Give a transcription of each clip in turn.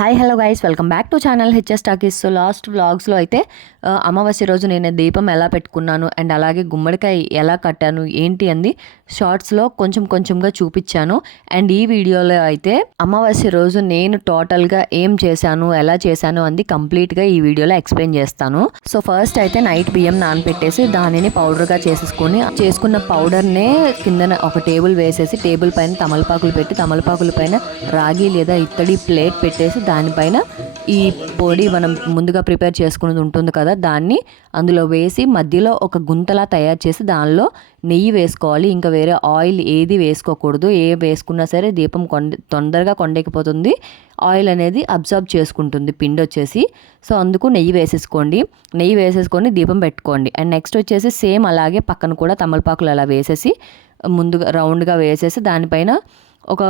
Hi hello guys, welcome back to channel HS talkies. So last వ్లాగ్స్లో అయితే అమావాస్య రోజు నేను దీపం ఎలా పెట్టుకున్నాను అండ్ అలాగే గుమ్మడికాయ ఎలా కట్టాను ఏంటి అంది షార్ట్స్లో కొంచెంగా చూపించాను. అండ్ ఈ వీడియోలో అయితే అమావాస్య రోజు నేను టోటల్గా ఏం చేశాను ఎలా చేశాను అంది కంప్లీట్గా ఈ వీడియోలో ఎక్స్ప్లెయిన్ చేస్తాను. సో ఫస్ట్ అయితే నైట్ బియ్యం నానపెట్టేసి దానిని పౌడర్గా చేసుకున్న పౌడర్నే కింద ఒక టేబుల్ వేసేసి టేబుల్ పైన తమలపాకులు పెట్టి తమలపాకుల పైన రాగి లేదా ఇత్తడి ప్లేట్ పెట్టేసి దానిపైన ఈ పొడి మనం ముందుగా ప్రిపేర్ చేసుకున్నది ఉంటుంది కదా, దాన్ని అందులో వేసి మధ్యలో ఒక గుంతలా తయారు చేసి దానిలో నెయ్యి వేసుకోవాలి. ఇంకా వేరే ఆయిల్ ఏది వేసుకోకూడదు. ఏ వేసుకున్నా సరే దీపం తొందరగా కొండెక్కిపోతుంది, ఆయిల్ అనేది అబ్జర్వ్ చేసుకుంటుంది పిండి వచ్చేసి. సో అందుకు నెయ్యి వేసేసుకొని దీపం పెట్టుకోండి. అండ్ నెక్స్ట్ వచ్చేసి సేమ్ అలాగే పక్కన కూడా తమలపాకులు అలా వేసేసి ముందుగా రౌండ్గా వేసేసి దానిపైన ఒక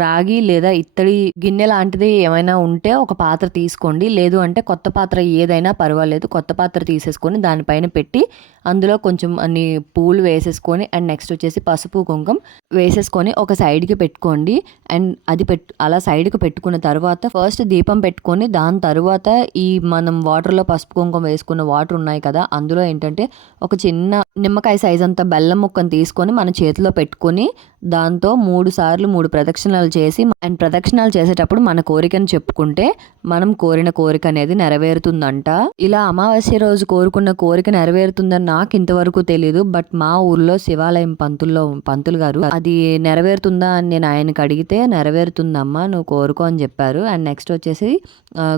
రాగి లేదా ఇత్తడి గిన్నె లాంటిది ఏమైనా ఉంటే ఒక పాత్ర తీసుకోండి. లేదు అంటే కొత్త పాత్ర ఏదైనా పర్వాలేదు, కొత్త పాత్ర తీసేసుకొని దానిపైన పెట్టి అందులో కొంచెం అన్ని పూలు వేసేసుకొని అండ్ నెక్స్ట్ వచ్చేసి పసుపు కుంకుమ వేసేసుకొని ఒక సైడ్కి పెట్టుకోండి. అండ్ అది అలా సైడ్కి పెట్టుకున్న తర్వాత ఫస్ట్ దీపం పెట్టుకొని దాని తర్వాత ఈ మనం వాటర్లో పసుపు కుంకుమ వేసుకున్న వాటర్ ఉన్నాయి కదా, అందులో ఏంటంటే ఒక చిన్న నిమ్మకాయ సైజ్ అంత బెల్లం ముక్కను తీసుకొని మన చేతిలో పెట్టుకొని దాంతో 3 సార్లు 3 ప్రదక్షిణాలు చేసి అండ్ ప్రదక్షిణాలు చేసేటప్పుడు మన కోరికను చెప్పుకుంటే మనం కోరిన కోరిక అనేది నెరవేరుతుందంట. ఇలా అమావాస్య రోజు కోరుకున్న కోరిక నెరవేరుతుందని నాకు ఇంతవరకు తెలియదు. బట్ మా ఊర్లో శివాలయం పంతులు గారు అది నెరవేరుతుందా అని నేను ఆయనకు అడిగితే నెరవేరుతుందమ్మా నువ్వు కోరుకో అని చెప్పారు. అండ్ నెక్స్ట్ వచ్చేసి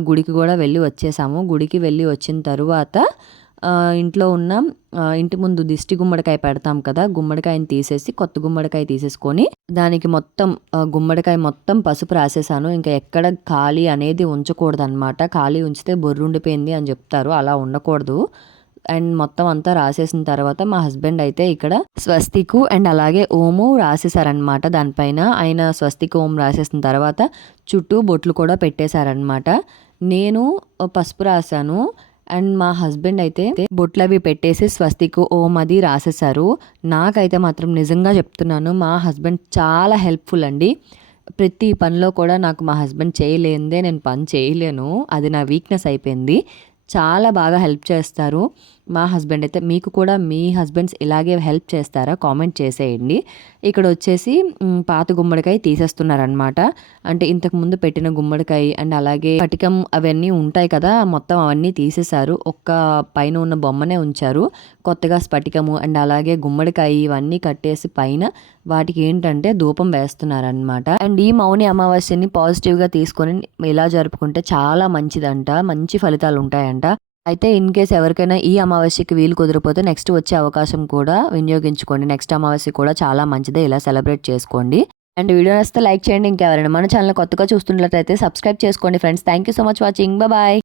గుడికి కూడా వెళ్ళి వచ్చేసాము. గుడికి వెళ్ళి వచ్చిన తరువాత ఇంట్లో ఉన్న ఇంటి ముందు దిష్టి గుమ్మడికాయ పెడతాం కదా, గుమ్మడికాయని తీసేసి కొత్త గుమ్మడికాయ తీసేసుకొని దానికి మొత్తం గుమ్మడికాయ మొత్తం పసుపు రాసేసాను. ఇంకా ఎక్కడ ఖాళీ అనేది ఉంచకూడదు అనమాట. ఖాళీ ఉంచితే బొర్రుండిపోయింది అని చెప్తారు, అలా ఉండకూడదు. అండ్ మొత్తం అంతా రాసేసిన తర్వాత మా హస్బెండ్ అయితే ఇక్కడ స్వస్తికు అండ్ అలాగే ఓము రాసేసారనమాట. దానిపైన ఆయన స్వస్తికు ఓం రాసేసిన తర్వాత చుట్టూ బొట్లు కూడా పెట్టేశారనమాట. నేను పసుపు రాశాను అండ్ మా హస్బెండ్ అయితే బొట్లవి పెట్టేసి స్వస్తికు ఓం అది రాసేసారు. నాకైతే మాత్రం నిజంగా చెప్తున్నాను, మా హస్బెండ్ చాలా హెల్ప్ఫుల్ అండి. ప్రతి పనిలో కూడా నాకు మా హస్బెండ్ చేయలేనిదే నేను పని చేయలేను, అది నా వీక్నెస్ అయిపోయింది. చాలా బాగా హెల్ప్ చేస్తారు మా హస్బెండ్ అయితే. మీకు కూడా మీ హస్బెండ్స్ ఇలాగే హెల్ప్ చేస్తారా? కామెంట్ చేసేయండి. ఇక్కడ వచ్చేసి పాత గుమ్మడికాయ తీసేస్తున్నారనమాట. అంటే ఇంతకు ముందు పెట్టిన గుమ్మడికాయ అండ్ అలాగే పటికం అవన్నీ ఉంటాయి కదా, మొత్తం అవన్నీ తీసేశారు. ఒక్క పైన ఉన్న బొమ్మనే ఉంచారు. కొత్తగా స్ఫటికము అండ్ అలాగే గుమ్మడికాయ ఇవన్నీ కట్టేసి పైన వాటికి ఏంటంటే ధూపం వేస్తున్నారనమాట. అండ్ ఈ మౌని అమావాస్యని పాజిటివ్గా తీసుకొని ఇలా జరుపుకుంటే చాలా మంచిదంట, మంచి ఫలితాలు ఉంటాయంట. అయితే ఇన్ కేస్ ఎవరికైనా ఈ అమావాస్యకి వీలు కుదిరిపోతే నెక్స్ట్ వచ్చే అవకాశం కూడా వినియోగించుకోండి. నెక్స్ట్ అమావాస్య కూడా చాలా మంచిదే, ఇలా సెలబ్రేట్ చేసుకోండి. అండ్ వీడియో నచ్చితే లైక్ చేయండి. ఇంకెవరైనా మన ఛానల్ కొత్తగా చూస్తున్నట్లయితే సబ్స్క్రైబ్ చేసుకోండి friends. Thank you so much watching. Bye.